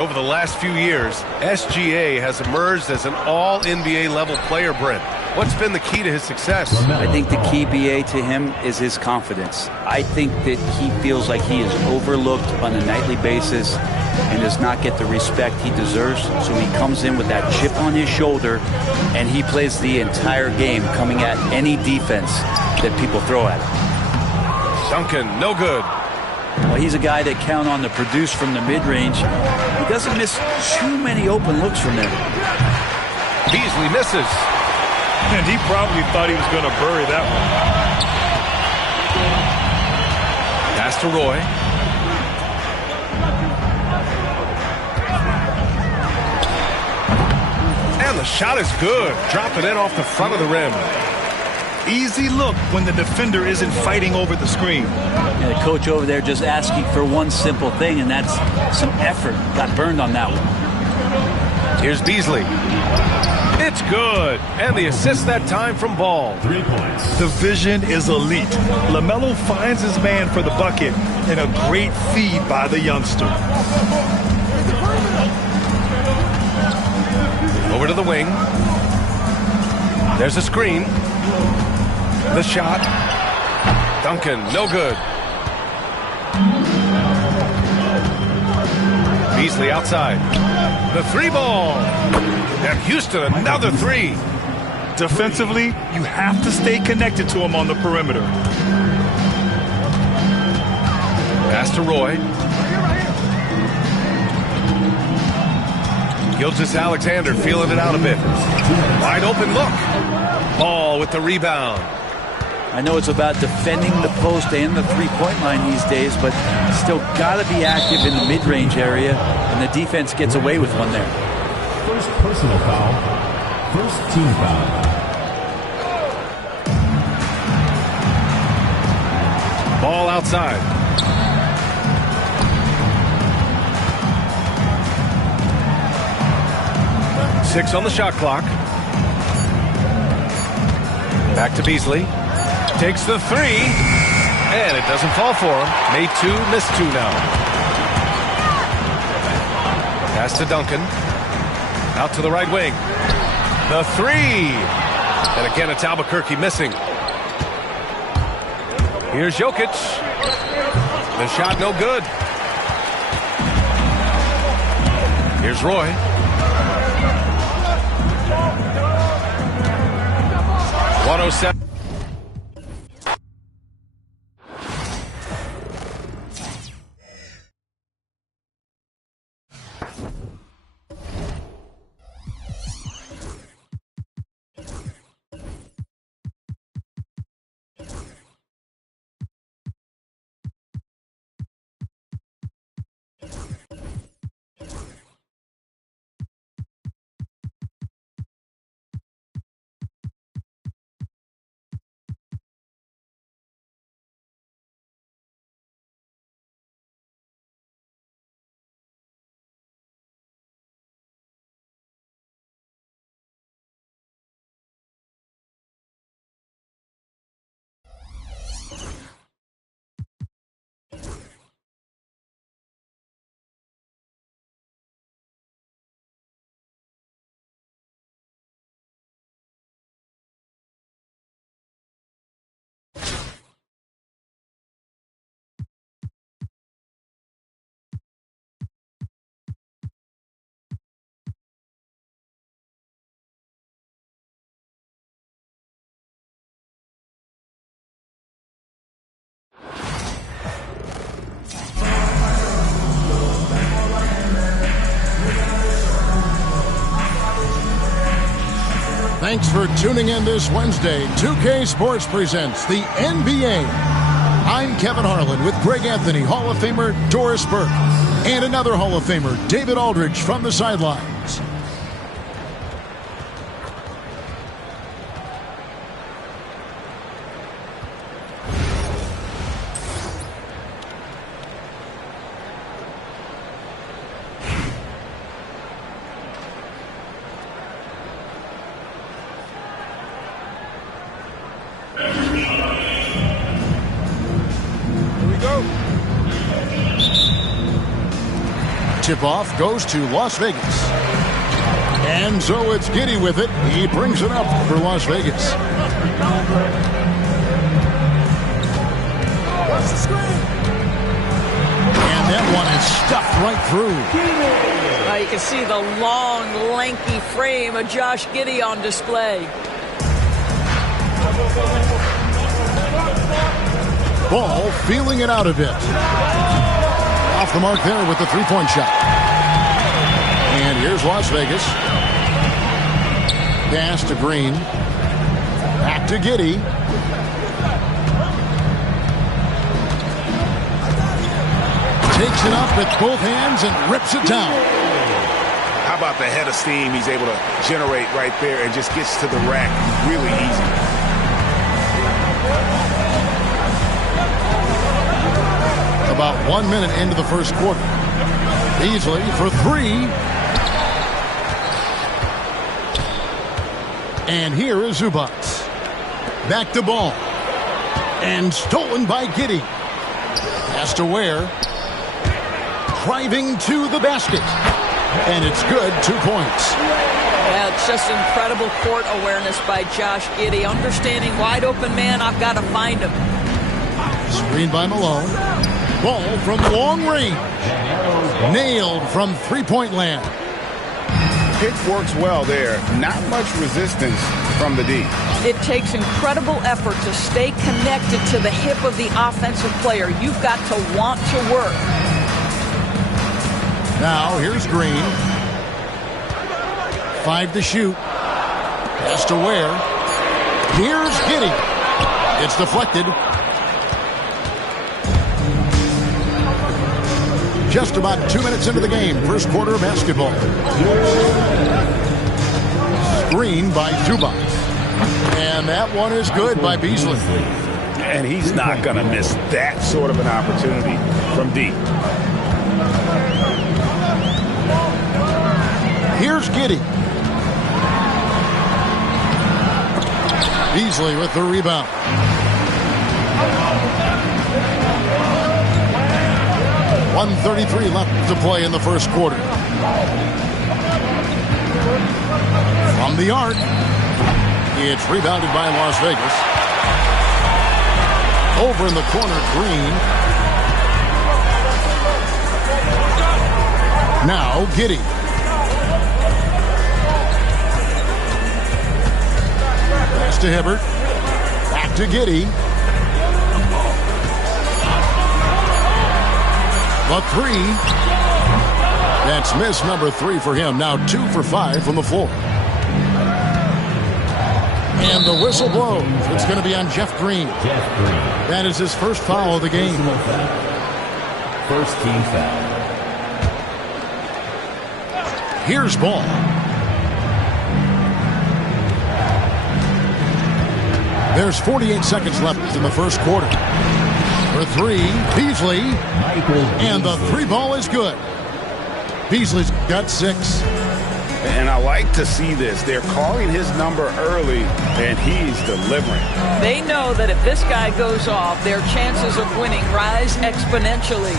Over the last few years, SGA has emerged as an all-NBA level player, Brent. What's been the key to his success? I think the key, BA, to him is his confidence. I think that he feels like he is overlooked on a nightly basis and does not get the respect he deserves. So he comes in with that chip on his shoulder, and he plays the entire game coming at any defense that people throw at him. Duncan, no good. Well, he's a guy that count on to produce from the mid-range. He doesn't miss too many open looks from there. Beasley misses. And he probably thought he was going to bury that one. Pass to Roy. And the shot is good. Dropping it off the front of the rim. Easy look when the defender isn't fighting over the screen. And the coach over there just asking for one simple thing, and that's some effort. Got burned on that one. Here's Beasley. It's good. And the assist that time from Ball. 3 points. The vision is elite. LaMelo finds his man for the bucket, and a great feed by the youngster. Over to the wing. There's a screen. The shot. Duncan, no good. Beasley outside. The three ball. And Houston, another three. Defensively, you have to stay connected to him on the perimeter. Pass to Roy. Gilgeous-Alexander feeling it out a bit. Wide open look. Ball with the rebound. I know it's about defending the post and the three-point line these days, but still got to be active in the mid-range area, and the defense gets away with one there. First personal foul. First team foul. Ball outside. Six on the shot clock. Back to Beasley. Takes the three. And it doesn't fall for him. Made two, missed two now. Pass to Duncan. Out to the right wing. The three. And again, it's Albuquerque missing. Here's Jokic. The shot no good. Here's Roy. .107. Thanks for tuning in this Wednesday. 2K Sports presents the NBA. I'm Kevin Harlan with Greg Anthony, Hall of Famer Doris Burke, and another Hall of Famer, David Aldridge, from the sidelines. tip-off goes to Las Vegas. And so it's Giddey with it. He brings it up for Las Vegas. And that one is stuffed right through. You can see the long, lanky frame of Josh Giddey on display. Ball feeling it out a bit. Off the mark there with the three-point shot. And here's Las Vegas. Pass to Green. Back to Giddey. Takes it up with both hands and rips it down. How about the head of steam he's able to generate right there and just gets to the rack really easy. About 1 minute into the first quarter. Beasley for three. And here is Zubac. Back to Ball. And stolen by Giddey. Pass to Ware. Driving to the basket. And it's good, 2 points. Yeah, it's just incredible court awareness by Josh Giddey. Understanding wide open man, I've got to find him. Screen by Malone. Ball from long range. Nailed from three-point land. Pick works well there. Not much resistance from the D. It takes incredible effort to stay connected to the hip of the offensive player. You've got to want to work. Now, here's Green. 5 to shoot. Pass to Ware. Here's Giddey. It's deflected. Just about 2 minutes into the game. First quarter of basketball. Screen by Zubac. And that one is good by Beasley. And he's not going to miss that sort of an opportunity from deep. Here's Giddey. Beasley with the rebound. .133 left to play in the first quarter. From the arc, it's rebounded by Las Vegas. Over in the corner, Green. Now Giddey. Pass to Hibbert. Back to Giddey. The three. That's miss number 3 for him. Now 2 for 5 from the floor. And the whistle blows. It's going to be on Jeff Green. That is his first foul of the game. First team foul. Here's Ball. There's 48 seconds left in the first quarter. For 3, Beasley. And the 3 ball is good. Beasley's got 6. And I like to see this. They're calling his number early, and he's delivering. They know that if this guy goes off, their chances of winning rise exponentially.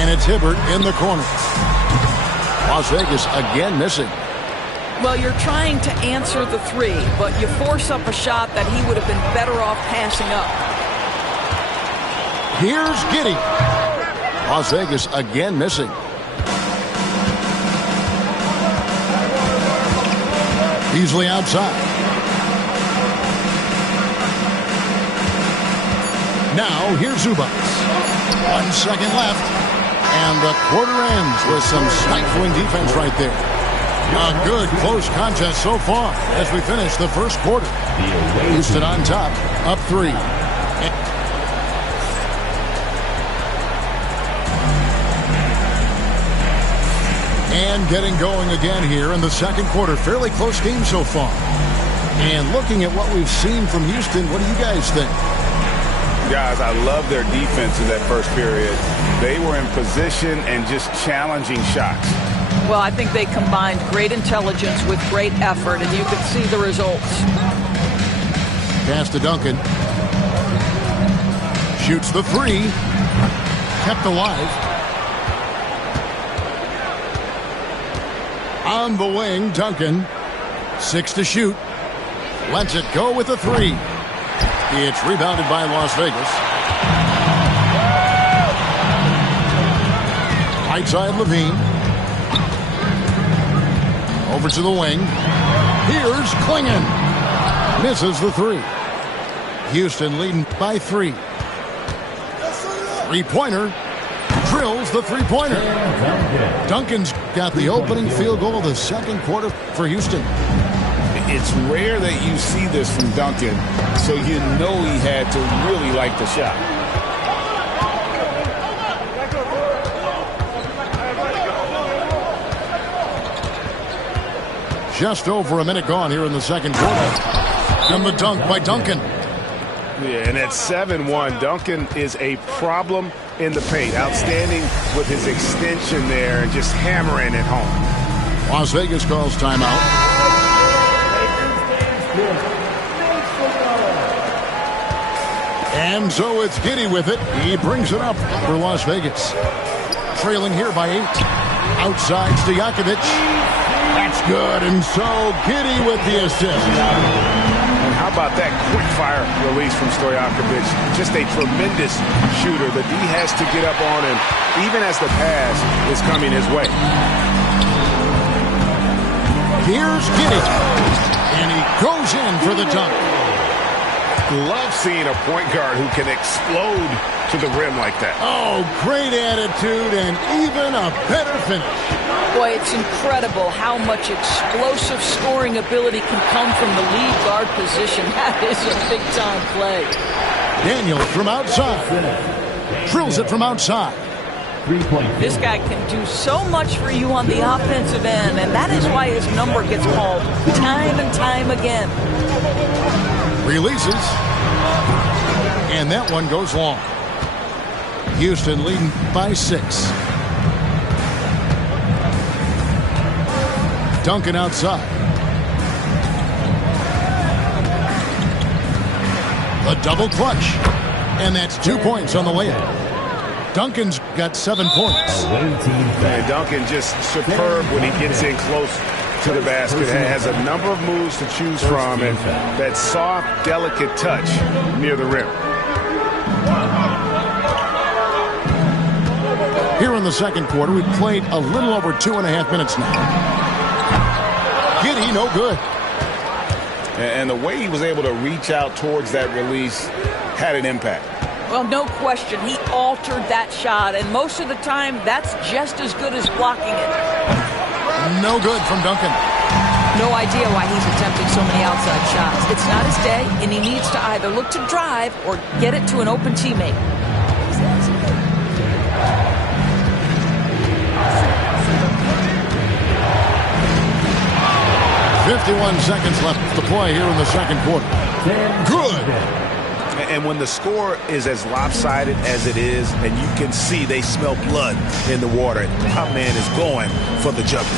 And it's Hibbert in the corner. Las Vegas again missing. Well, you're trying to answer the 3, but you force up a shot that he would have been better off passing up. Here's Giddey. Las Vegas again missing. Beasley outside. Now here's Zubac. 1 second left. And the quarter ends with some stifling defense right there. A good close contest so far as we finish the first quarter. Houston on top, up 3. And getting going again here in the second quarter. Fairly close game so far. And looking at what we've seen from Houston, what do you guys think? Guys, I love their defense in that first period. They were in position and just challenging shots. Well, I think they combined great intelligence with great effort, and you could see the results. Pass to Duncan. Shoots the 3. Kept alive. On the wing, Duncan. 6 to shoot. Lets it go with a 3. It's rebounded by Las Vegas. Right side, Levine. Over to the wing. Here's Klingon. Misses the 3. Houston leading by 3. Three-pointer. Drills the three-pointer. Duncan's got the opening field goal of the second quarter for Houston. It's rare that you see this from Duncan, so you know he had to really like the shot. Just over a minute gone here in the second quarter. And the dunk by Duncan. Yeah, and at 7-1, Duncan is a problem in the paint. Outstanding with his extension there and just hammering it home. Las Vegas calls timeout. And so it's Giddey with it. He brings it up for Las Vegas. Trailing here by 8. Outside Stojakovic. That's good. And so Giddey with the assist. And how about that quick fire release from Stojakovic? Just a tremendous shooter. The D has to get up on him even as the pass is coming his way. Here's Giddey. And he goes in for the dunk. Love seeing a point guard who can explode to the rim like that. Oh, great attitude and even a better finish. Boy, it's incredible how much explosive scoring ability can come from the lead guard position. That is a big-time play. Daniel from outside. Drills it from outside. This guy can do so much for you on the offensive end, and that is why his number gets called time and time again. Releases. And that one goes long. Houston leading by 6. Duncan outside. The double clutch. And that's 2 points on the layup. Duncan's got 7 points. And Duncan just superb when he gets in close to the basket. Has a number of moves to choose from, and that soft, delicate touch near the rim. Here in the second quarter, we've played a little over 2.5 minutes now. Giddey, no good. And the way he was able to reach out towards that release had an impact. Well, no question. He altered that shot, and most of the time, that's just as good as blocking it. No good from Duncan. No idea why he's attempting so many outside shots. It's not his day, and he needs to either look to drive or get it to an open teammate. .51 seconds left to play here in the second quarter. Good. And when the score is as lopsided as it is, and you can see they smell blood in the water, our man is going for the jugular.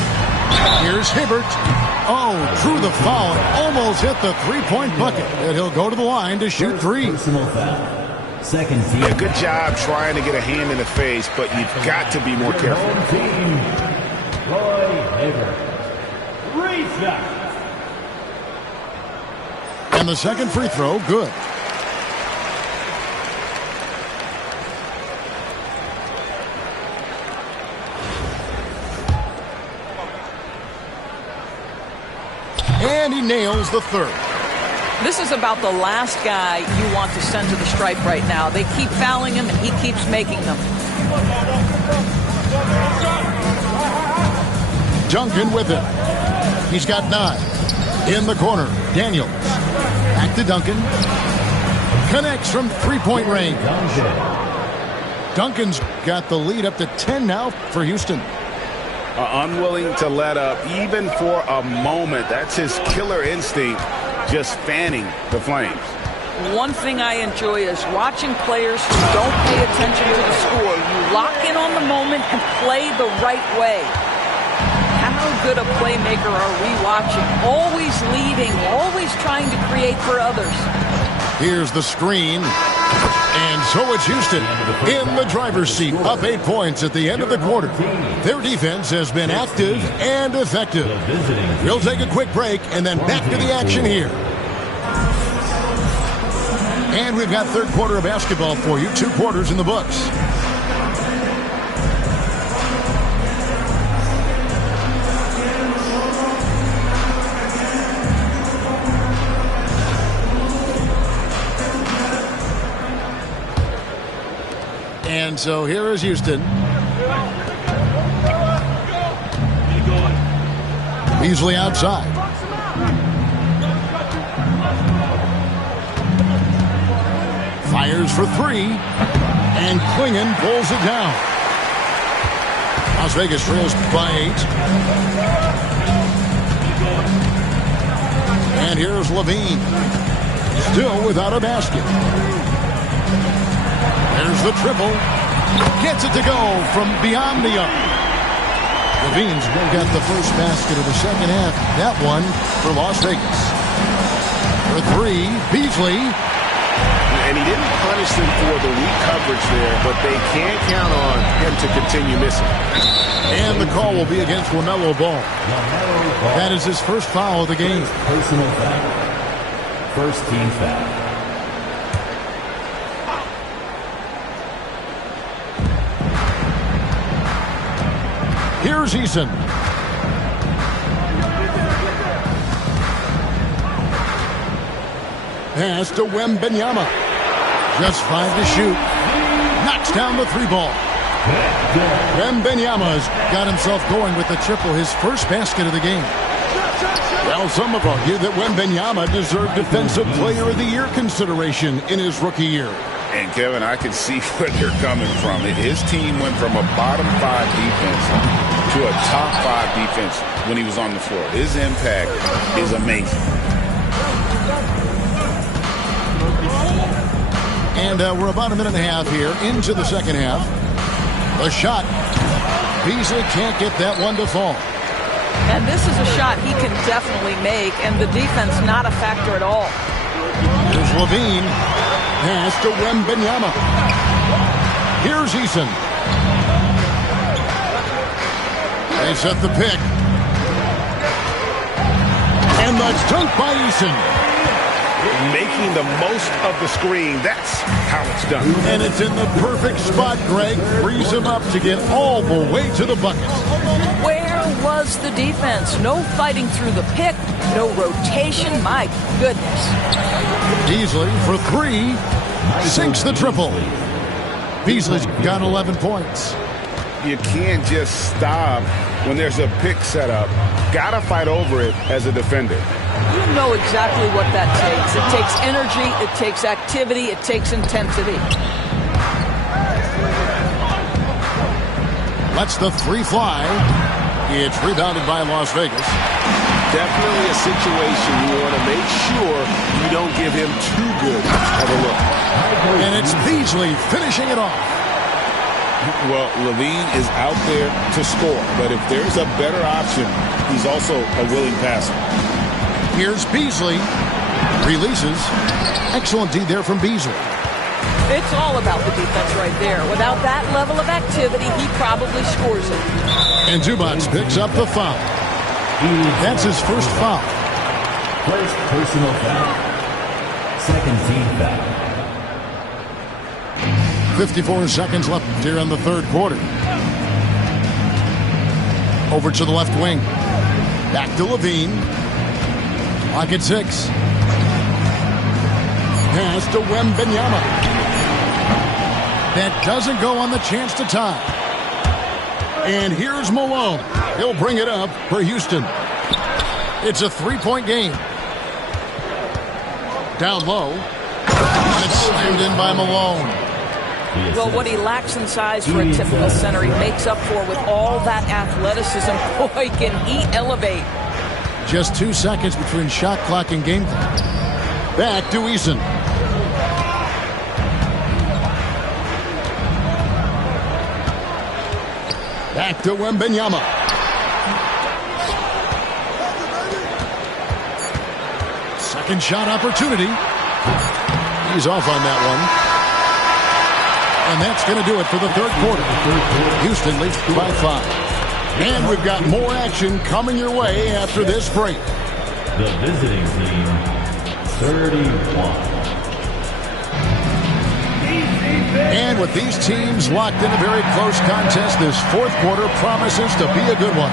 Here's Hibbert. Oh, drew the foul and almost hit the three-point bucket. And he'll go to the line to shoot 3. Second team. Yeah, good job trying to get a hand in the face, but you've got to be more careful. And the second free throw, good. And he nails the third. This is about the last guy you want to send to the stripe right now. They keep fouling him, and he keeps making them. Duncan with it. He's got 9. In the corner, Daniels. Back to Duncan. Connects from three-point range. Duncan's got the lead up to 10 now for Houston. Unwilling to let up even for a moment. That's his killer instinct, just fanning the flames. One thing I enjoy is watching players who don't pay attention to the score. You lock in on the moment and play the right way. How good a playmaker are we watching? Always leading, always trying to create for others. Here's the screen. And so it's Houston in the driver's seat, up 8 points at the end of the quarter. Their defense has been active and effective. We'll take a quick break and then back to the action here. And we've got third quarter of basketball for you, 2 quarters in the books. And so here is Houston. Beasley outside. Fires for 3. And Klingon pulls it down. Las Vegas trails by 8. And here's Levine. Still without a basket. There's the triple. Gets it to go from beyond the arc. Levine's got the first basket of the second half. That one for Las Vegas. For 3, Beasley. And he didn't punish them for the weak coverage there, but they can't count on him to continue missing. And the call will be against LaMelo Ball. That is his first foul of the game. Personal foul. First team foul. Here's Eason. Pass to Wembanyama. Just 5 to shoot. Knocks down the 3 ball. Wembanyama's got himself going with the triple, his first basket of the game. Well, some have argued that Wembanyama deserved Defensive Player of the Year consideration in his rookie year. And, Kevin, I can see where they're coming from. His team went from a bottom 5 defense to a top 5 defense when he was on the floor. His impact is amazing. And we're about a minute and a half here into the second half. A shot. Beasley can't get that one to fall. And this is a shot he can definitely make, and the defense not a factor at all. Here's Levine. Pass to Wembanyama. Here's Eason. They set the pick. And that's dunked by Eason. Making the most of the screen. That's how it's done. And it's in the perfect spot, Greg. Frees him up to get all the way to the bucket. Where was the defense? No fighting through the pick. No rotation. My goodness. Beasley for 3. Sinks the triple. Beasley's got 11 points. You can't just stop when there's a pick set up. Gotta fight over it as a defender. You know exactly what that takes. It takes energy, it takes activity, it takes intensity. Lets the 3 fly. It's rebounded by Las Vegas. Definitely a situation you want to make sure you don't give him too good of a look. And it's Beasley finishing it off. Well, Levine is out there to score, but if there's a better option, he's also a willing passer. Here's Beasley. Releases. Excellent D there from Beasley. It's all about the defense right there. Without that level of activity, he probably scores it. And Zubac picks up the foul. That's his first foul. First personal foul. Second team foul. 54 seconds left here in the third quarter. Over to the left wing. Back to Levine. Lock at 6. Pass to Wembanyama. That doesn't go on the chance to tie. And here's Malone. He'll bring it up for Houston. It's a 3-point game. Down low. And it's slammed in by Malone. Well, what he lacks in size for a typical center, he makes up for with all that athleticism. Boy, can he elevate. Just 2 seconds between shot clock and game clock. Back to Eason. Back to Wembanyama. Second shot opportunity. He's off on that one. And that's going to do it for the third quarter. Houston leads by 5. And we've got more action coming your way after this break. The visiting team, 31. And with these teams locked in a very close contest, this fourth quarter promises to be a good one.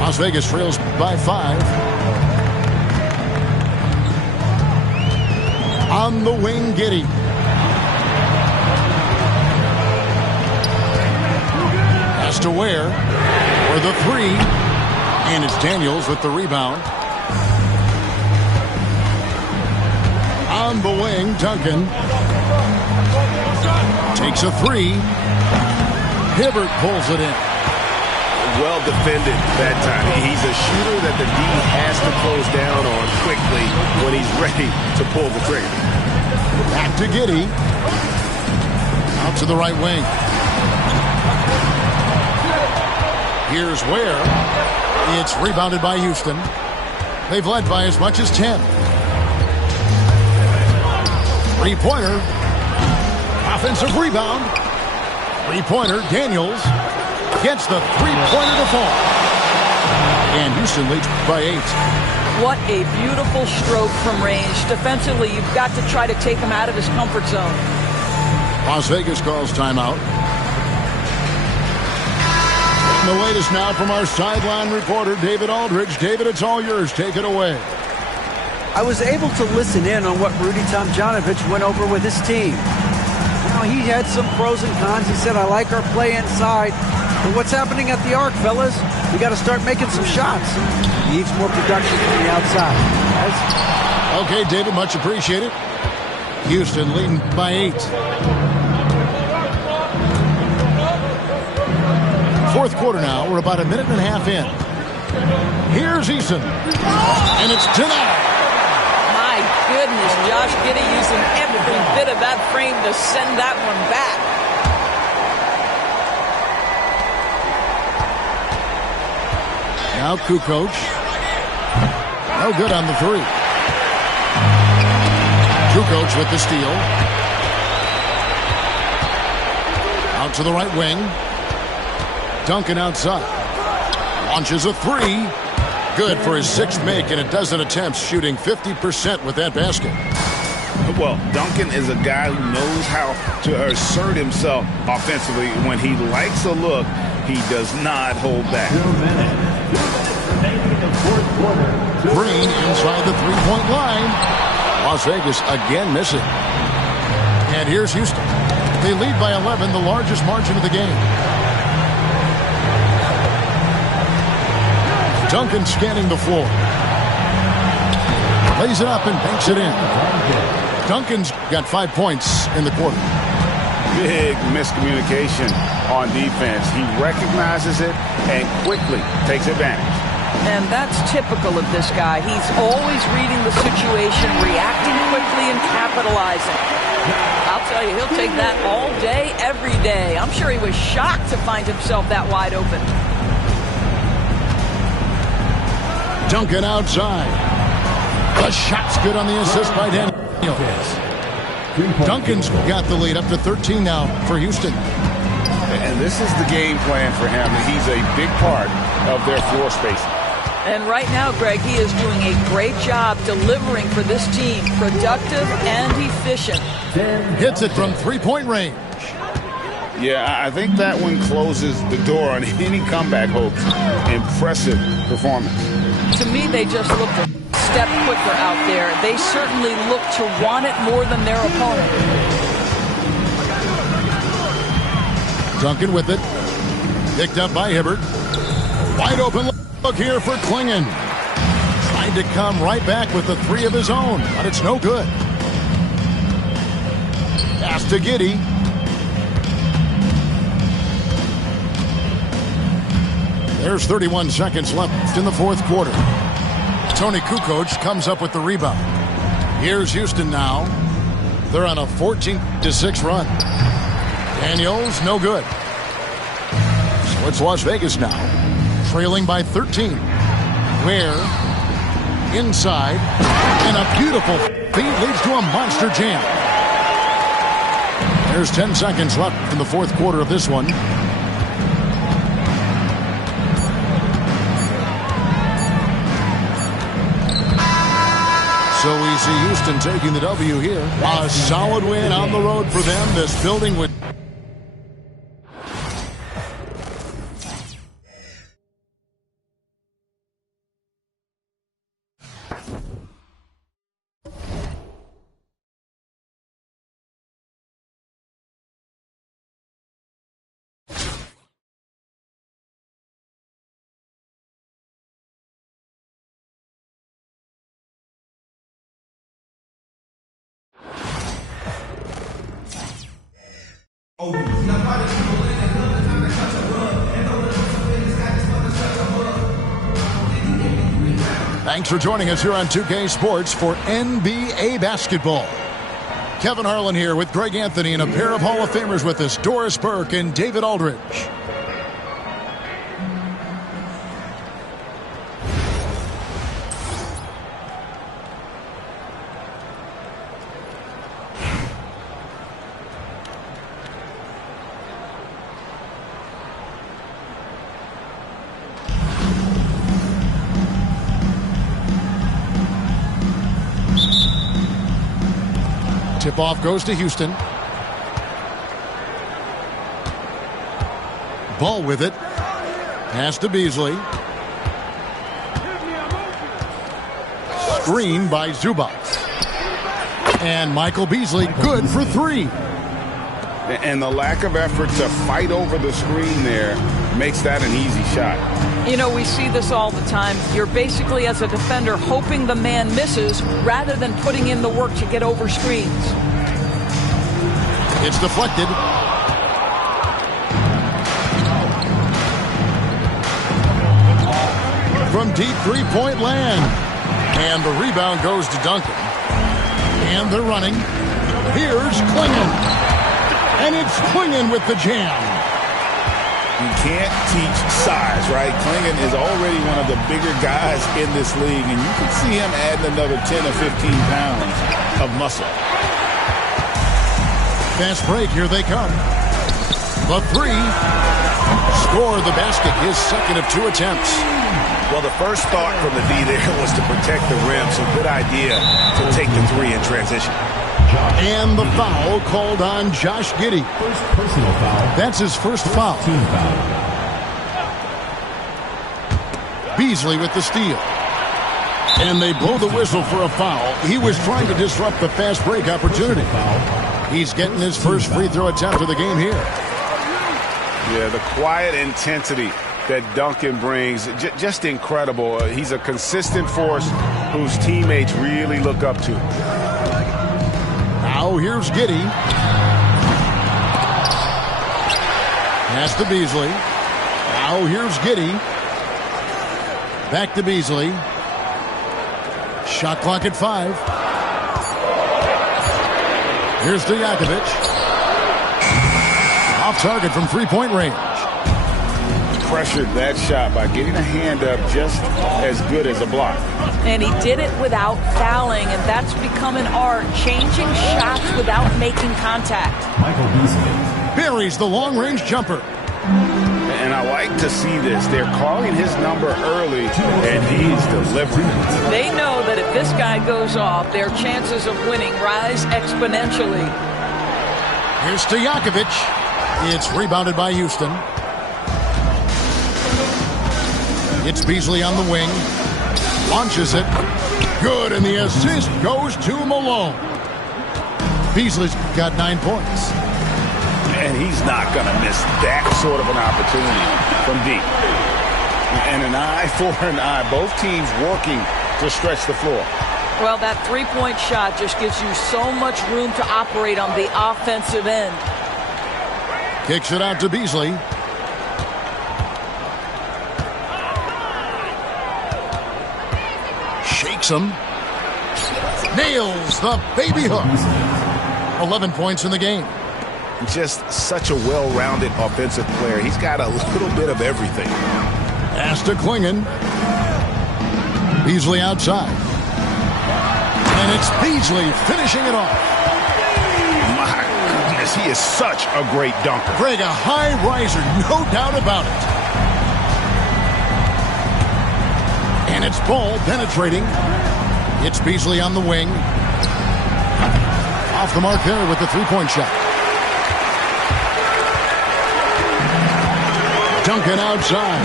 Las Vegas trails by 5. On the wing, Giddey. Has to Ware for the 3. And it's Daniels with the rebound. On the wing, Duncan. Takes a 3. Hibbert pulls it in. Well defended that time. He's a shooter that the D has to close down on quickly when he's ready to pull the trigger. Back to Giddey. Out to the right wing. Here's Ware. It's rebounded by Houston. They've led by as much as 10. Three-pointer. Offensive rebound. Three-pointer. Daniels gets the three-pointer to fall. And Houston leads by 8. What a beautiful stroke from range. Defensively, you've got to try to take him out of his comfort zone. Las Vegas calls timeout. The latest now from our sideline reporter, David Aldridge. David, it's all yours. Take it away. I was able to listen in on what Rudy Tomjanovich went over with his team. Now, he had some pros and cons. He said, I like our play inside. But what's happening at the arc, fellas? We got to start making some shots. He needs more production from the outside. Okay, David, much appreciated. Houston leading by 8. Fourth quarter now. We're about a minute and a half in. Here's Eason. And it's denied. My goodness, Josh Giddey using every bit of that frame to send that one back. Now Kukoc. No good on the 3. Kukoc with the steal. Out to the right wing. Duncan outside. Launches a 3. Good for his 6th make in a dozen attempts, shooting 50% with that basket. Well, Duncan is a guy who knows how to assert himself offensively. When he likes a look, he does not hold back. Green inside the three-point line. Las Vegas again missing. And here's Houston. They lead by 11, the largest margin of the game. Duncan scanning the floor. Lays it up and banks it in. Duncan's got 5 points in the quarter. Big miscommunication on defense. He recognizes it and quickly takes advantage. And that's typical of this guy. He's always reading the situation, reacting quickly, and capitalizing. I'll tell you, he'll take that all day, every day. I'm sure he was shocked to find himself that wide open. Duncan outside. The shot's good on the assist by Daniels. Duncan's got the lead up to 13 now for Houston. And this is the game plan for him. He's a big part of their floor spacing. And right now, Greg, he is doing a great job delivering for this team. Productive and efficient. Hits it from three-point range. Yeah, I think that one closes the door on any comeback hopes. Impressive performance. To me, they just looked a step quicker out there. They certainly look to want it more than their opponent. Duncan with it. Picked up by Hibbert. Wide open look here for Klingon. Trying to come right back with the 3 of his own, but it's no good. Pass to Giddey. There's 31 seconds left in the fourth quarter. Tony Kukoc comes up with the rebound. Here's Houston now. They're on a 14-6 run. Daniels, no good. So it's Las Vegas now, trailing by 13. Ware inside, and a beautiful feed leads to a monster jam. There's 10 seconds left in the fourth quarter of this one. So we see Houston taking the W here. A solid win on the road for them. This building would... Thanks for joining us here on 2K Sports for NBA basketball. Kevin Harlan here with Greg Anthony and a pair of Hall of Famers with us, Doris Burke and David Aldridge. Tip-off goes to Houston. Ball with it. Pass to Beasley. Screen by Zubac. And Michael Beasley good for three. And the lack of effort to fight over the screen there makes that an easy shot. You know, we see this all the time. You're basically, as a defender, hoping the man misses rather than putting in the work to get over screens. It's deflected. From deep three-point land. And the rebound goes to Duncan. And they're running. Here's Clingan. And it's Clingan with the jam. You can't teach size, right? Clingan is already one of the bigger guys in this league, and you can see him adding another 10 or 15 pounds of muscle. Fast break, here they come. The three. Score the basket, his second of two attempts. Well, the first thought from the D there was to protect the rim, so good idea to take the three in transition. And the foul called on Josh Giddey. First personal foul. That's his first foul. Team foul. Beasley with the steal. And they blow the whistle for a foul. He was trying to disrupt the fast break opportunity. He's getting his first free throw attempt of the game here. Yeah, the quiet intensity that Duncan brings, just incredible. He's a consistent force whose teammates really look up to. Now here's Giddey. Pass to Beasley. Now here's Giddey. Back to Beasley. Shot clock at 5. Here's to Jakovic. Off target from three-point range. Pressured that shot by getting a hand up just as good as a block. And he did it without fouling, and that's become an art, changing shots without making contact. Michael Beasley buries the long-range jumper. And I like to see this. They're calling his number early, and he's delivering. They know that if this guy goes off, their chances of winning rise exponentially. Here's to Jakovic. It's rebounded by Houston. It's Beasley on the wing. Launches it. Good, and the assist goes to Malone. Beasley's got 9 points. And he's not going to miss that sort of an opportunity from deep. And an eye for an eye. Both teams working to stretch the floor. Well, that three-point shot just gives you so much room to operate on the offensive end. Kicks it out to Beasley. Shakes him. Nails the baby hook. 11 points in the game. Just such a well-rounded offensive player. He's got a little bit of everything. Pass to Clingan. Beasley outside. And it's Beasley finishing it off. My goodness, he is such a great dunker. Greg, a high riser, no doubt about it. And it's Ball penetrating. It's Beasley on the wing. Off the mark there with the three-point shot. Duncan outside.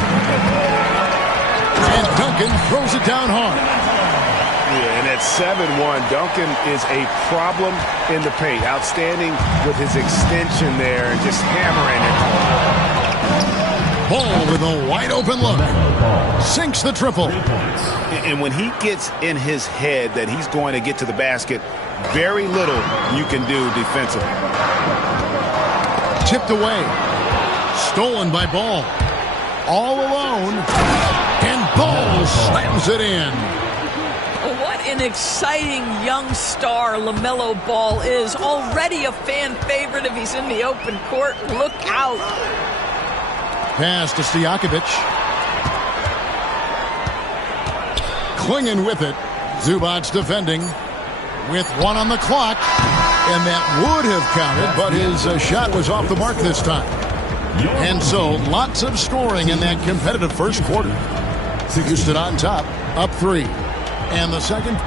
And Duncan throws it down hard. Yeah, and at 7-1, Duncan is a problem in the paint. Outstanding with his extension there and just hammering it. Ball with a wide open look. Sinks the triple. And when he gets in his head that he's going to get to the basket, very little you can do defensively. Tipped away. Stolen by Ball. All alone. And Ball slams it in. What an exciting young star LaMelo Ball is. Already a fan favorite if he's in the open court. Look out. Pass to Stojakovic. Clinging with it. Zubac's defending with one on the clock. And that would have counted, but his shot was off the mark this time. And so, lots of scoring in that competitive first quarter. Houston on top, up 3. And the second.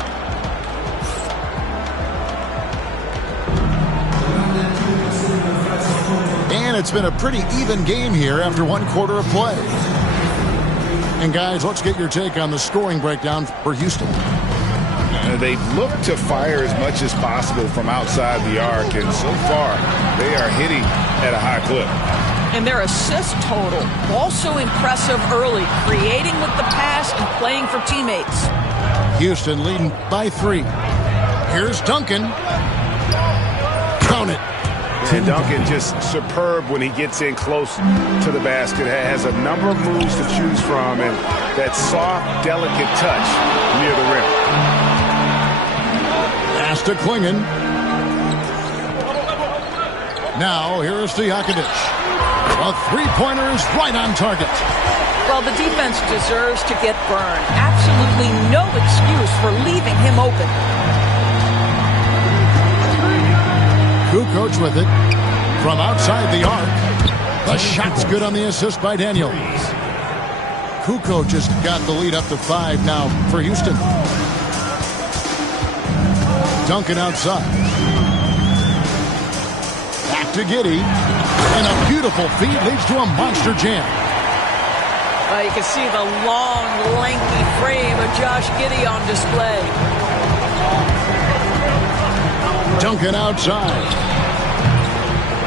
And it's been a pretty even game here after one quarter of play. And guys, let's get your take on the scoring breakdown for Houston. They've looked to fire as much as possible from outside the arc, and so far they are hitting at a high clip. And their assist total also impressive early, creating with the pass and playing for teammates. Houston leading by 3. Here's Duncan. Count it. And Duncan just superb when he gets in close to the basket. Has a number of moves to choose from, and that soft, delicate touch near the rim. Pass to Klingon. Now here's Stojakovic. A three-pointer is right on target. Well, the defense deserves to get burned. Absolutely no excuse for leaving him open. Kukoc with it from outside the arc. The shot's good on the assist by Daniels. Kukoc just got the lead up to 5 now for Houston. Duncan outside. Back to Giddey. And a beautiful feed leads to a monster jam. Well, you can see the long, lanky frame of Josh Giddey on display. Duncan outside.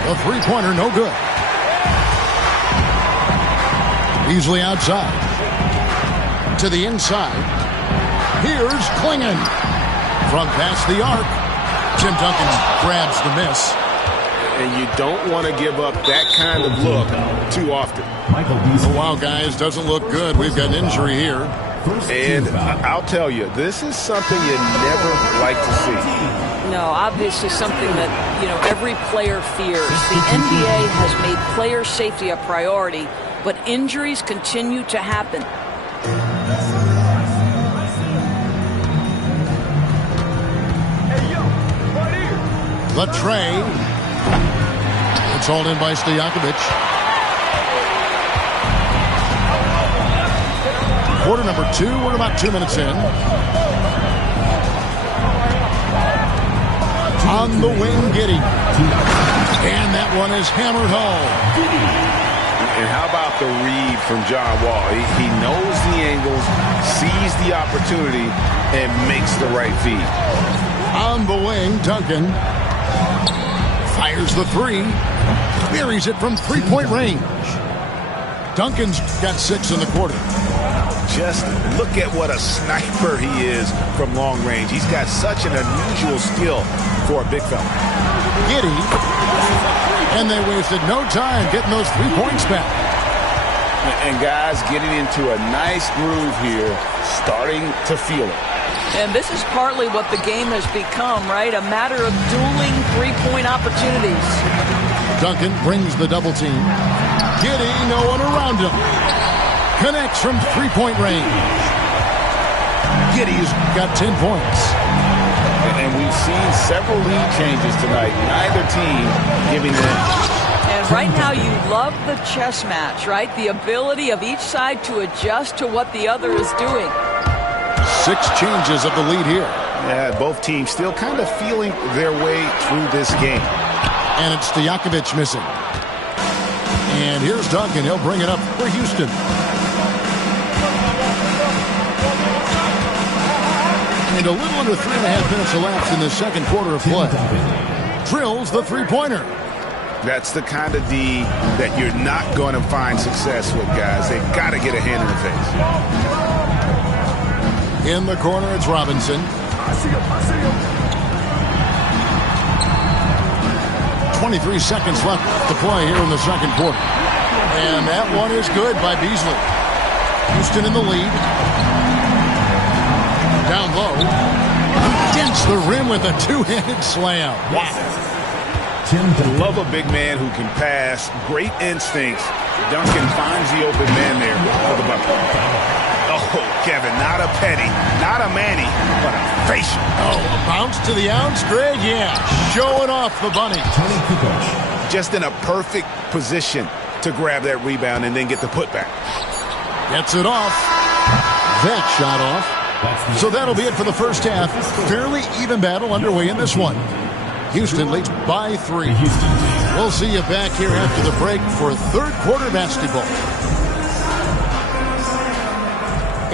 The three-pointer, no good. Beasley outside. To the inside. Here's Klingon. From past the arc. Tim Duncan grabs the miss. And you don't want to give up that kind of look too often. Oh, wow, guys, doesn't look good. We've got an injury here. And I'll tell you, this is something you never like to see. No, obviously something that, every player fears. The NBA has made player safety a priority, but injuries continue to happen. The tray. It's hauled in by Stojakovic. Quarter number 2. We're about 2 minutes in. On the wing, Giddey. And that one is hammered home. And how about the read from John Wall? He knows the angles, sees the opportunity, and makes the right feed. On the wing, Duncan. Fires the 3. Buries it from three-point range. Duncan's got 6 in the quarter. Just look at what a sniper he is from long range. He's got such an unusual skill for a big fella. Giddey. And they wasted no time getting those 3 points back. And guys getting into a nice groove here, starting to feel it. And this is partly what the game has become, right? A matter of dueling three-point opportunities. Duncan brings the double team. Giddey, no one around him. Connects from three-point range. Giddey's got 10 points. And we've seen several lead changes tonight. Neither team giving them. And right now you love the chess match, right? The ability of each side to adjust to what the other is doing. 6 changes of the lead here. Yeah, both teams still kind of feeling their way through this game. And it's Stojakovic missing. And here's Duncan. He'll bring it up for Houston. And a little under 3.5 minutes elapsed in the second quarter of play. Drills the three-pointer. That's the kind of D that you're not going to find success with, guys. They've got to get a hand in the face. In the corner, it's Robinson. 23 seconds left to play here in the second quarter. And that one is good by Beasley. Houston in the lead. Down low. Against the rim with a two-handed slam. Wow. Love a big man who can pass. Great instincts. Duncan finds the open man there for the bucket. Oh, Kevin, not a Petty, not a Manny, but a facial. Oh, a bounce to the ounce, Greg? Yeah, showing off the bunny. Just in a perfect position to grab that rebound and then get the putback. Gets it off. That shot off. So that'll be it for the first half. Fairly even battle underway in this one. Houston leads by 3. We'll see you back here after the break for third quarter basketball.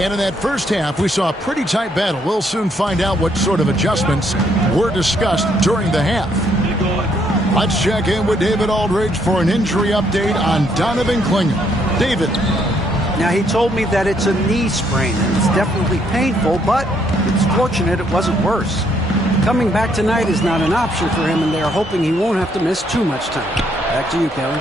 And in that first half, we saw a pretty tight battle. We'll soon find out what sort of adjustments were discussed during the half. Let's check in with David Aldridge for an injury update on Donovan Clingan. David. Now, he told me that it's a knee sprain, and it's definitely painful, but it's fortunate it wasn't worse. Coming back tonight is not an option for him, and they're hoping he won't have to miss too much time. Back to you, Kevin.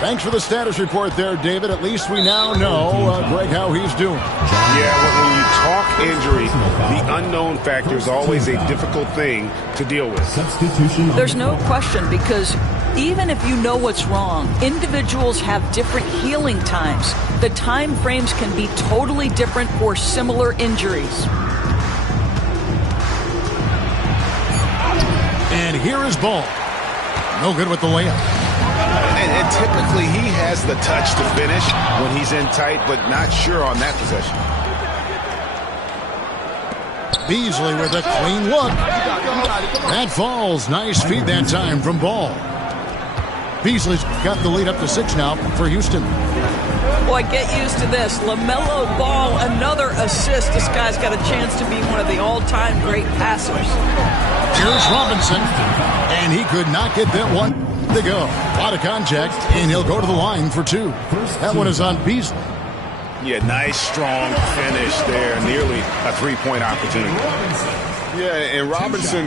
Thanks for the status report there, David. At least we now know, Greg, how he's doing. Yeah, when you talk injury, the unknown factor is always a difficult thing to deal with. There's no question, because even if you know what's wrong, individuals have different healing times. The time frames can be totally different for similar injuries. And here is Ball. No good with the layup. And typically he has the touch to finish when he's in tight, but not sure on that possession. Beasley with a clean look. That falls. Nice feed that time from Ball. Beasley's got the lead up to 6 now for Houston. Boy, get used to this. LaMelo Ball, another assist. This guy's got a chance to be one of the all-time great passers. Here's Robinson, and he could not get that one to go. A lot of contact, and he'll go to the line for 2. That one is on Beasley. Yeah, nice, strong finish there. Nearly a three-point opportunity. Yeah, and Robinson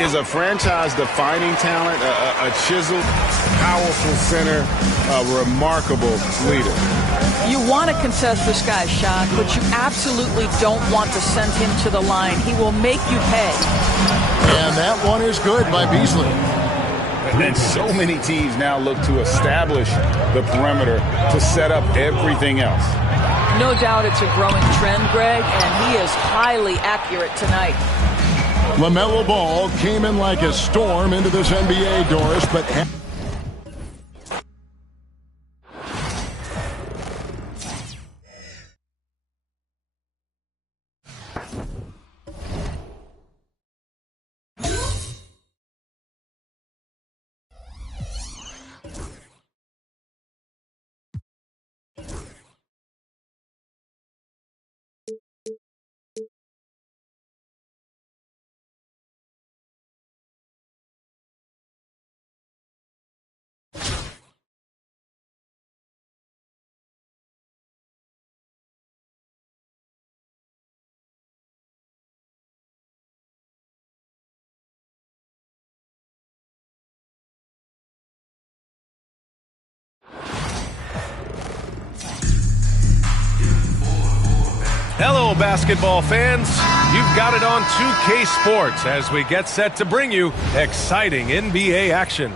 is a franchise-defining talent, a chiseled, powerful center, a remarkable leader. You want to contest this guy's shot, but you absolutely don't want to send him to the line. He will make you pay. And that one is good by Beasley. And so many teams now look to establish the perimeter to set up everything else. No doubt it's a growing trend, Greg, and he is highly accurate tonight. LaMelo Ball came in like a storm into this NBA, Doris, but... Hello, basketball fans. You've got it on 2K Sports as we get set to bring you exciting NBA action.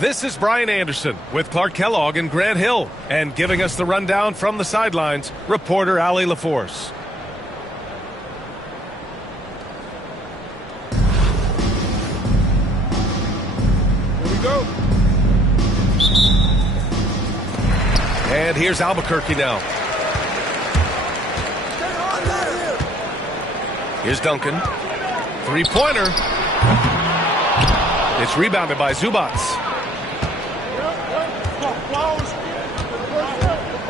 This is Brian Anderson with Clark Kellogg and Grant Hill, and giving us the rundown from the sidelines, reporter Allie LaForce. And here's Albuquerque now. Here's Duncan. Three-pointer. It's rebounded by Zubac.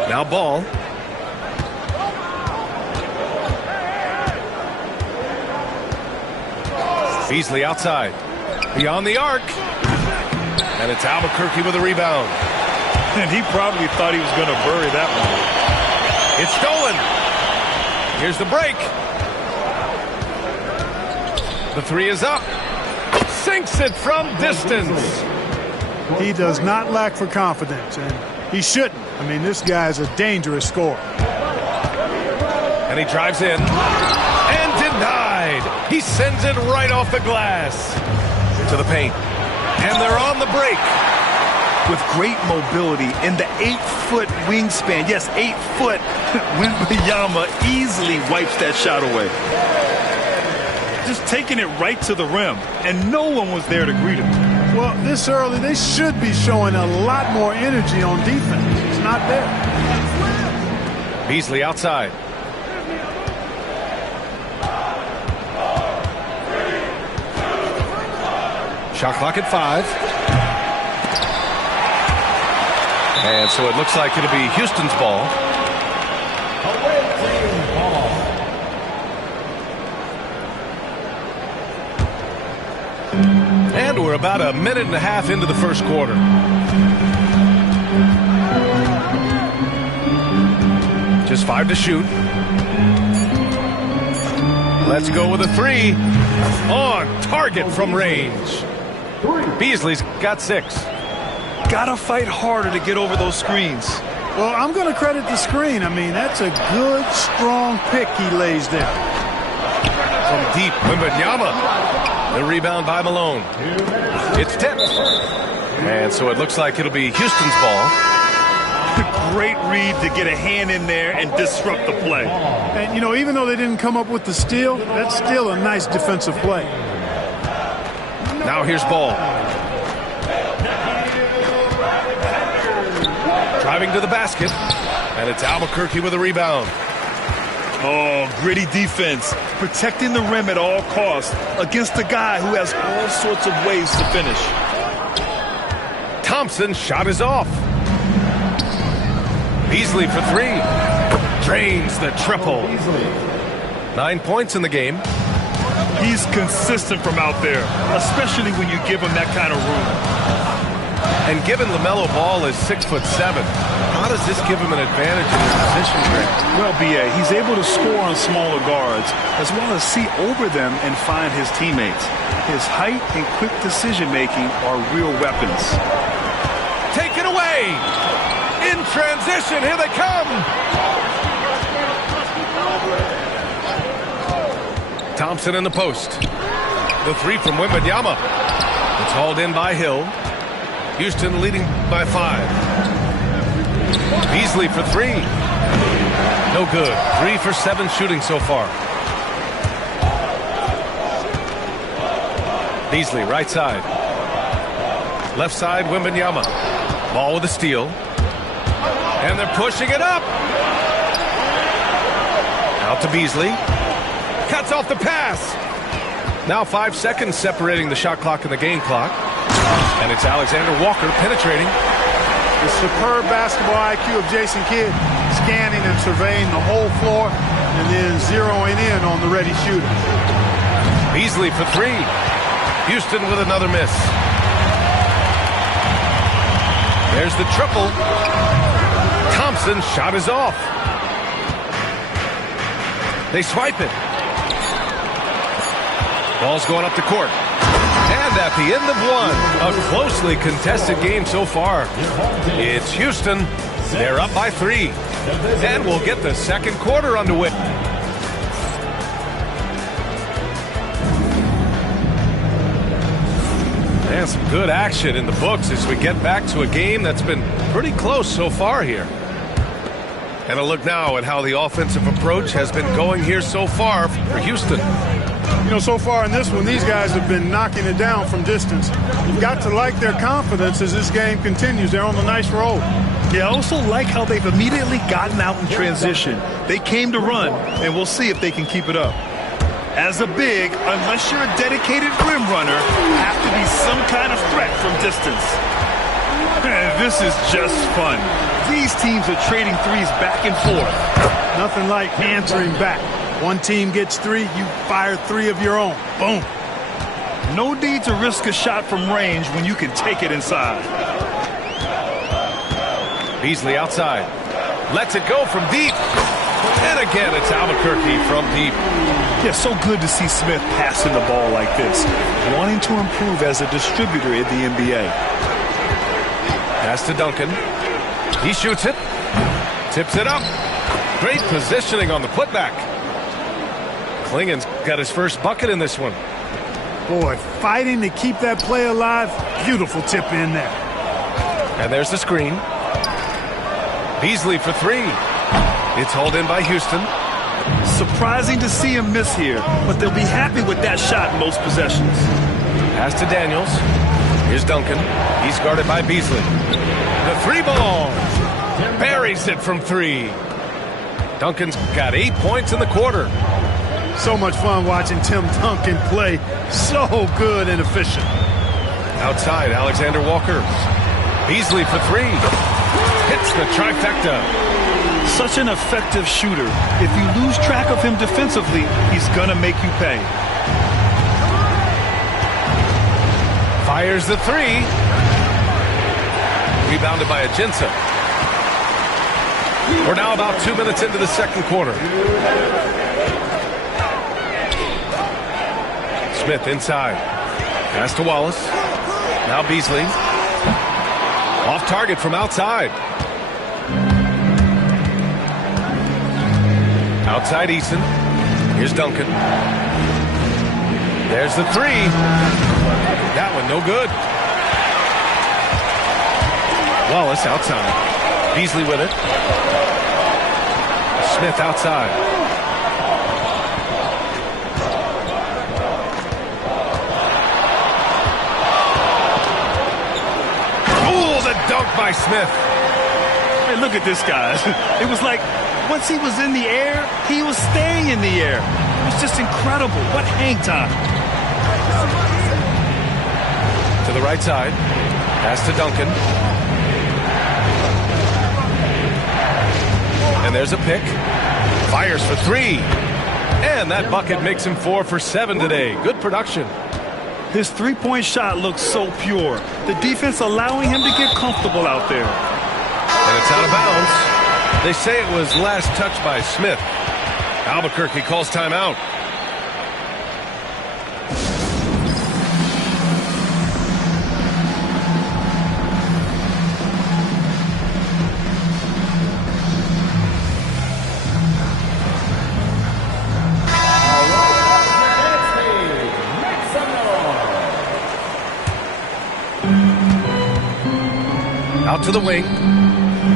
Now Ball. Beasley outside. Beyond the arc. And it's Albuquerque with a rebound. And he probably thought he was going to bury that one. It's stolen. Here's the break. The three is up. Sinks it from distance. He does not lack for confidence, and he shouldn't. I mean, this guy's a dangerous scorer. And he drives in. And denied. He sends it right off the glass. To the paint. And they're on the break. With great mobility in the 8-foot wingspan. Yes, 8 foot. Wembanyama easily wipes that shot away. Just taking it right to the rim. And no one was there to greet him. Well, this early, they should be showing a lot more energy on defense. It's not there. Beasley outside. Shot clock at 5. And so it looks like it'll be Houston's ball. And we're about a minute and a half into the first quarter. Just 5 to shoot. Let's go with a 3. On target from range. Beasley's got 6. Gotta fight harder to get over those screens. Well, I'm going to credit the screen. I mean, that's a good, strong pick he lays there. From deep, Wembanyama. The rebound by Malone. It's tipped. And so it looks like it'll be Houston's ball. Great read to get a hand in there and disrupt the play. And, you know, even though they didn't come up with the steal, that's still a nice defensive play. Now here's Ball. Driving to the basket. And it's Albuquerque with a rebound. Oh, gritty defense. Protecting the rim at all costs against a guy who has all sorts of ways to finish. Thompson's shot is off. Beasley for 3. Drains the triple. 9 points in the game. He's consistent from out there, especially when you give him that kind of room. And given LaMelo Ball is 6'7", how does this give him an advantage in his position, Greg? Well, B.A., he's able to score on smaller guards, as well as see over them and find his teammates. His height and quick decision-making are real weapons. Take it away! In transition, here they come! Thompson in the post. The 3 from Wembanyama. It's hauled in by Hill. Houston leading by 5. Beasley for 3. No good. 3 for 7 shooting so far. Beasley right side. Left side Wembanyama. Ball with a steal. And they're pushing it up. Out to Beasley. Cuts off the pass. Now 5 seconds separating the shot clock and the game clock. And it's Alexander Walker penetrating. The superb basketball IQ of Jason Kidd, scanning and surveying the whole floor and then zeroing in on the ready shooter. Beasley for 3. Houston with another miss. There's the triple. Thompson's shot is off. They swipe it. Ball's going up the court. And at the end of 1, a closely contested game so far. It's Houston. They're up by 3. And we'll get the second quarter underway. And some good action in the books as we get back to a game that's been pretty close so far here. And a look now at how the offensive approach has been going here so far for Houston. You know, so far in this one, these guys have been knocking it down from distance. You've got to like their confidence as this game continues. They're on a nice roll. Yeah, I also like how they've immediately gotten out in transition. They came to run, and we'll see if they can keep it up. As a big, unless you're a dedicated rim runner, have to be some kind of threat from distance. This is just fun. These teams are trading threes back and forth. Nothing like answering back. One team gets 3, you fire 3 of your own. Boom. No need to risk a shot from range when you can take it inside. Beasley outside. Lets it go from deep. And again, it's Albuquerque from deep. Yeah, so good to see Smith passing the ball like this. Wanting to improve as a distributor in the NBA. Pass to Duncan. He shoots it. Tips it up. Great positioning on the putback. Klingen's got his first bucket in this one. Boy, fighting to keep that play alive. Beautiful tip in there. And there's the screen. Beasley for 3. It's hauled in by Houston. Surprising to see him miss here, but they'll be happy with that shot most possessions. Pass to Daniels. Here's Duncan. He's guarded by Beasley. The 3 ball. Buries it from 3. Duncan's got 8 points in the quarter. So much fun watching Tim Duncan play. So good and efficient. Outside, Alexander Walker. Beasley for 3. Hits the trifecta. Such an effective shooter. If you lose track of him defensively, he's gonna make you pay. Fires the 3. Rebounded by Ajinça. We're now about 2 minutes into the second quarter. Smith inside. Pass to Wallace. Now Beasley. Off target from outside. Outside Eason. Here's Duncan. There's the 3. That one no good. Wallace outside. Beasley with it. Smith outside. Oh, the dunk by Smith. Hey, look at this guy. It was like once he was in the air, he was staying in the air. It was just incredible. What hang time. To the right side. Pass to Duncan. And there's a pick. Fires for 3. And that bucket makes him 4 for 7 today. Good production. His three-point shot looks so pure. The defense allowing him to get comfortable out there. And it's out of bounds. They say it was last touched by Smith. Albuquerque calls timeout. Out to the wing.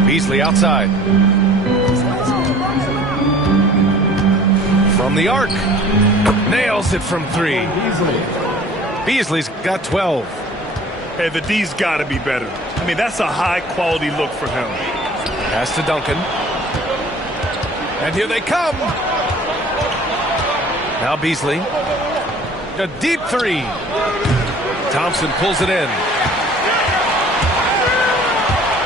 Beasley outside. From the arc. Nails it from 3. Beasley's got 12. Hey, the D's got to be better. I mean, that's a high-quality look for him. Pass to Duncan. And here they come. Now Beasley. A deep 3. Thompson pulls it in.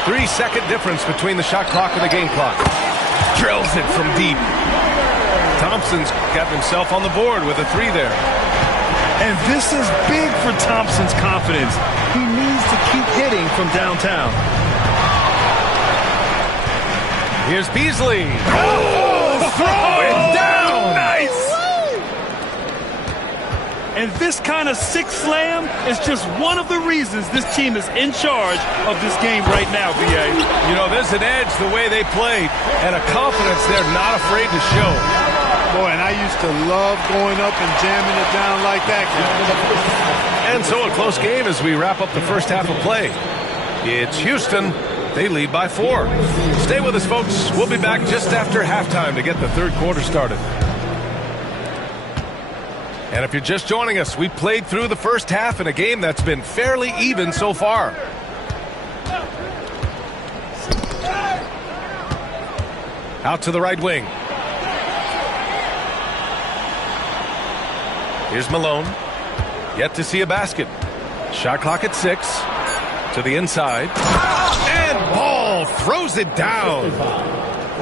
3-second difference between the shot clock and the game clock. Drills it from deep. Thompson's got himself on the board with a 3 there. And this is big for Thompson's confidence. He needs to keep hitting from downtown. Here's Beasley. Oh, throw it down. Nice. And this kind of sick slam is just one of the reasons this team is in charge of this game right now, B.A. You know, there's an edge the way they played and a confidence they're not afraid to show. Boy, and I used to love going up and jamming it down like that. And so a close game as we wrap up the first half of play. It's Houston. They lead by 4. Stay with us, folks. We'll be back just after halftime to get the third quarter started. And if you're just joining us, we played through the first half in a game that's been fairly even so far. Out to the right wing. Here's Malone. Yet to see a basket. Shot clock at 6. To the inside. And Ball throws it down.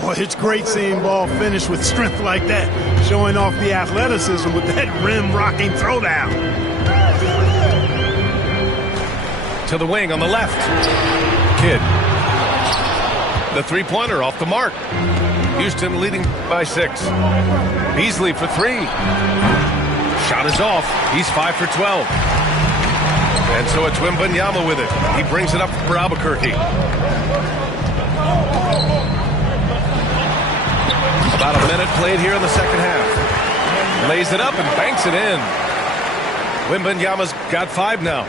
Boy, it's great seeing Ball finish with strength like that, showing off the athleticism with that rim-rocking throwdown. To the wing on the left. Kidd. The three-pointer off the mark. Houston leading by 6. Beasley for 3. Shot is off. He's 5 for 12. And so it's Wembanyama with it. He brings it up for Albuquerque. About a minute played here in the second half. Lays it up and banks it in. Wembanyama's got 5 now.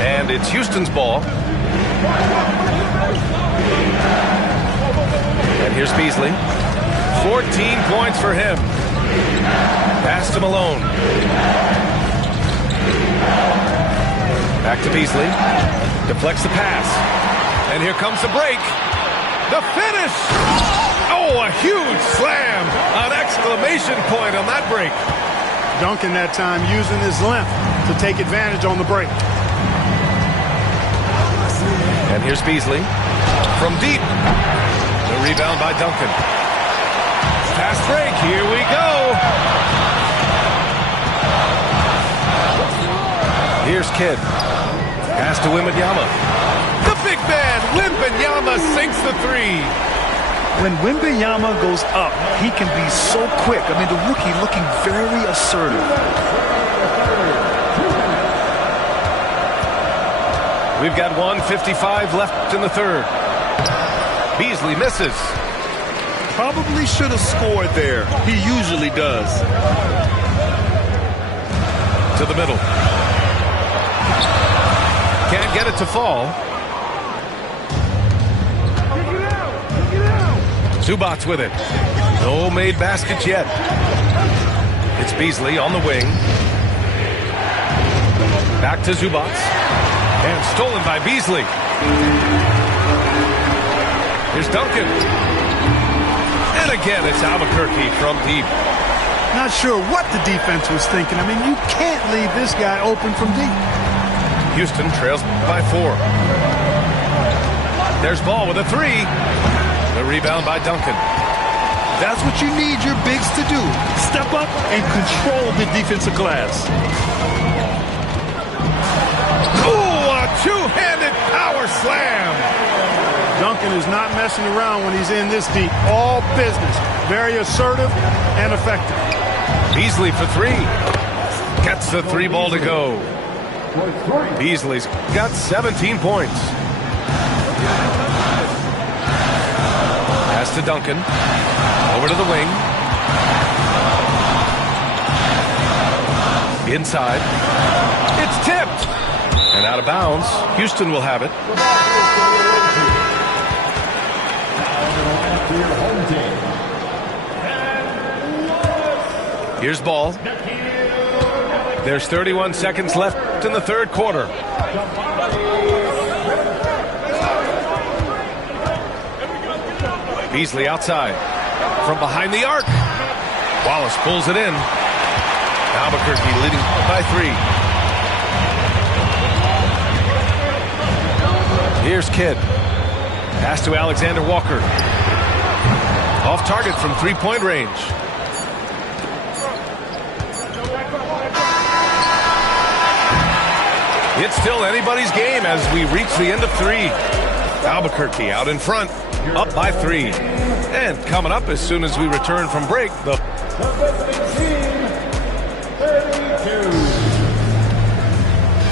And it's Houston's ball. And here's Beasley. 14 points for him. Pass to Malone. Back to Beasley. Deflects the pass. And here comes the break. The finish! Oh, a huge slam! An exclamation point on that break. Duncan that time using his length to take advantage on the break. And here's Beasley. From deep. The rebound by Duncan. Fast break. Here we go. Here's Kidd. Pass to Wembanyama. The big man, Wembanyama, sinks the 3. When Wembanyama goes up, he can be so quick. I mean, the rookie looking very assertive. We've got 1:55 left in the third. Beasley misses. Probably should have scored there. He usually does. To the middle. Can't get it to fall. Zubac with it. No made baskets yet. It's Beasley on the wing. Back to Zubac. And stolen by Beasley. Here's Duncan. And again, it's Albuquerque from deep. Not sure what the defense was thinking. I mean, you can't leave this guy open from deep. Houston trails by 4. There's Ball with a 3. The rebound by Duncan. That's what you need your bigs to do. Step up and control the defensive glass. Oh, a two-handed power slam. Duncan is not messing around when he's in this deep. All business. Very assertive and effective. Beasley for 3. Gets the 3 ball to go. Beasley's got 17 points. Pass to Duncan. Over to the wing. Inside. It's tipped. And out of bounds. Houston will have it. Here's Ball. There's 31 seconds left in the third quarter. Beasley outside. From behind the arc. Wallace pulls it in. Albuquerque leading by 3. Here's Kidd. Pass to Alexander Walker. Off target from three-point range. It's still anybody's game as we reach the end of 3. Albuquerque out in front, up by 3. And coming up as soon as we return from break, the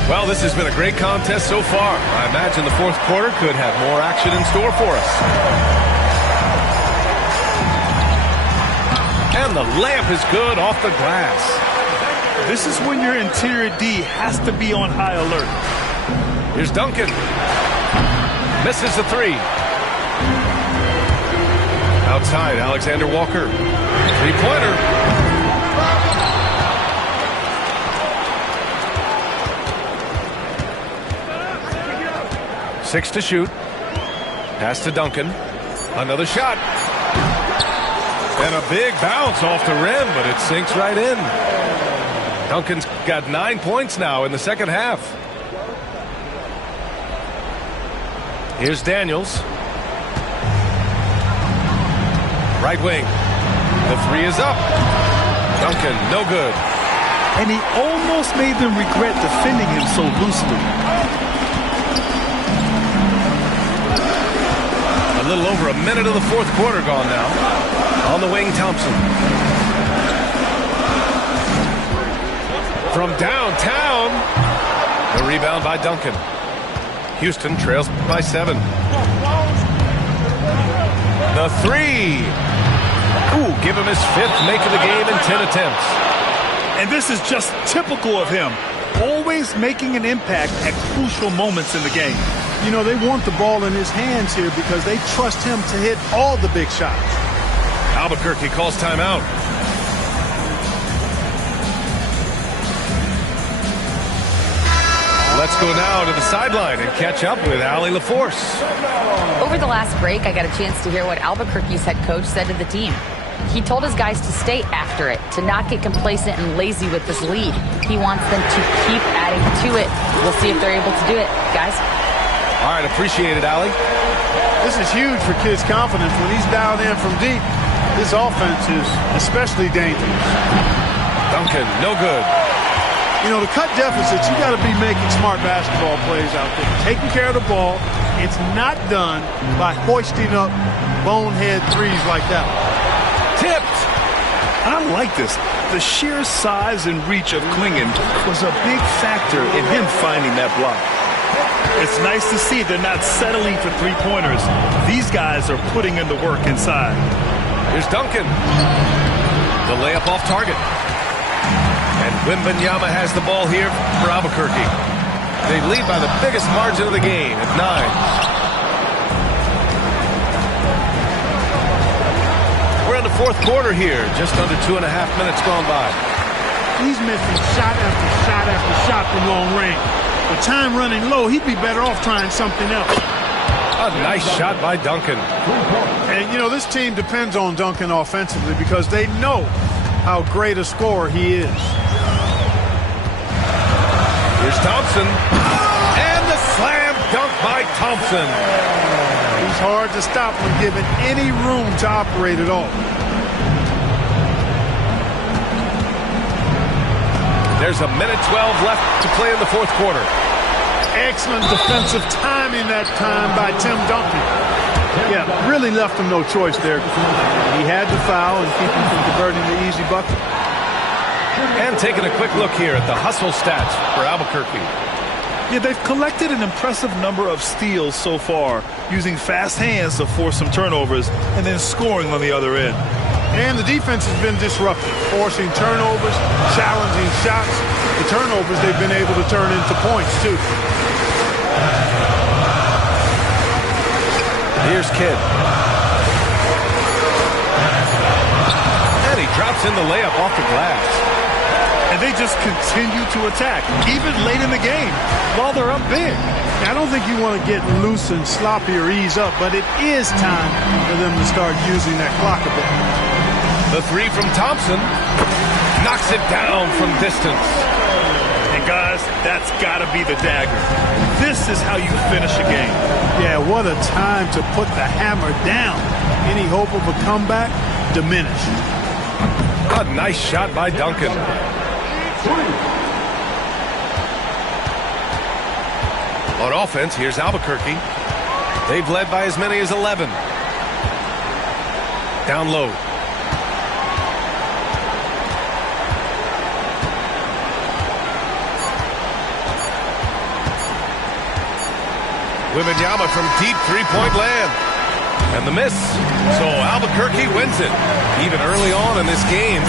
well, this has been a great contest so far. I imagine the fourth quarter could have more action in store for us. And the layup is good off the glass. This is when your interior D has to be on high alert. Here's Duncan. Misses the 3. Outside, Alexander Walker. Three-pointer. 6 to shoot. Pass to Duncan. Another shot. And a big bounce off the rim, but it sinks right in. Duncan's got 9 points now in the second half. Here's Daniels. Right wing. The three is up. Duncan, no good. And he almost made them regret defending him so loosely. A little over a minute of the fourth quarter gone now. On the wing, Thompson. From downtown. The rebound by Duncan. Houston trails by 7. The three. Ooh, give him his 5th make of the game in 10 attempts. And this is just typical of him. Always making an impact at crucial moments in the game. You know, they want the ball in his hands here because they trust him to hit all the big shots. Albuquerque calls timeout. Let's go now to the sideline and catch up with Allie LaForce. Over the last break, I got a chance to hear what Albuquerque's head coach said to the team. He told his guys to stay after it, to not get complacent and lazy with this lead. He wants them to keep adding to it. We'll see if they're able to do it, guys. All right, appreciate it, Allie. This is huge for kids' confidence. When he's dialed in from deep, this offense is especially dangerous. Duncan, no good. You know, to cut deficits, you got to be making smart basketball plays out there. Taking care of the ball. It's not done by hoisting up bonehead threes like that. Tipped. I like this. The sheer size and reach of Clingan was a big factor in him finding that block. It's nice to see they're not settling for three-pointers. These guys are putting in the work inside. Here's Duncan. The layup off target. And Wembanyama has the ball here for Albuquerque. They lead by the biggest margin of the game at 9. We're in the fourth quarter here, just under 2.5 minutes gone by. He's missing shot after shot after shot from long range. With time running low, he'd be better off trying something else. A nice shot by Duncan. And, you know, this team depends on Duncan offensively because they know how great a scorer he is. Here's Thompson. And the slam dunk by Thompson. He's hard to stop when given any room to operate at all. There's a minute 12 left to play in the fourth quarter. Excellent defensive timing that time by Tim Duncan. Yeah, really left him no choice there. He had to foul and keep him from converting the easy bucket. And taking a quick look here at the hustle stats for Albuquerque. Yeah, they've collected an impressive number of steals so far, using fast hands to force some turnovers and then scoring on the other end. And the defense has been disruptive, forcing turnovers, challenging shots. The turnovers they've been able to turn into points, too. Here's Kidd. And he drops in the layup off the glass. And they just continue to attack, even late in the game, while they're up big. I don't think you want to get loose and sloppy or ease up, but it is time for them to start using that clock a bit. The three from Thompson knocks it down from distance. And guys, that's got to be the dagger. This is how you finish a game. Yeah, what a time to put the hammer down. Any hope of a comeback diminished. A nice shot by Duncan. On offense, here's Albuquerque. They've led by as many as 11. Down low. Wembanyama from deep three-point land. And the miss. So Albuquerque wins it. Even early on in this game,